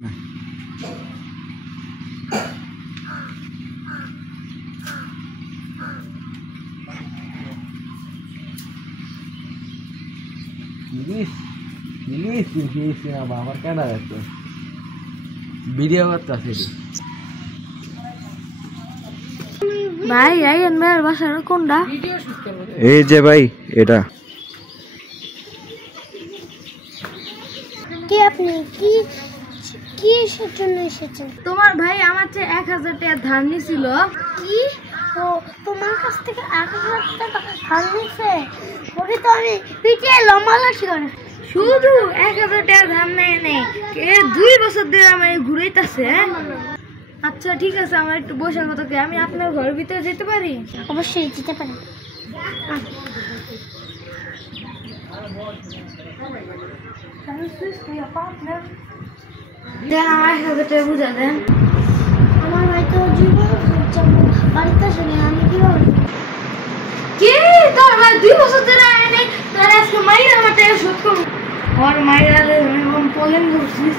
আমার কেন ভিডিও করতেছে ভাই আমার বাসার কোনটা? এই যে ভাই এটা কি আপনি কি কিসের জন্য এসেছেন? তোমার ভাই আমার চেয়ে 1000 টাকা ধার নিছিল। কি? ও তোমার কাছ থেকে 1000 টাকা ধার নিছে? ওকে তো আমি পিটিয়ে লম্বালাসি করে। শুধু 1000 টাকা ধার নেই 2 বছর ধরে আমার ঘুরাইতেছে। আচ্ছা ঠিক আছে, আমার একটু বসার মতো কি আমি আপনার ঘরের ভিতরে যেতে পারি? অবশ্যই যেতে পারি। আমার 1000 টাকা বুঝা দেন। আমার ভাই তো জীবন বাড়িতে শুনে আমি কি বলবো? কি তোর ভাই 2 বছর ধরে আনে তোর আজকে মাইরা আমার টাকা শোধ করবো। আর মাইরা আমি পোলেন করছিস।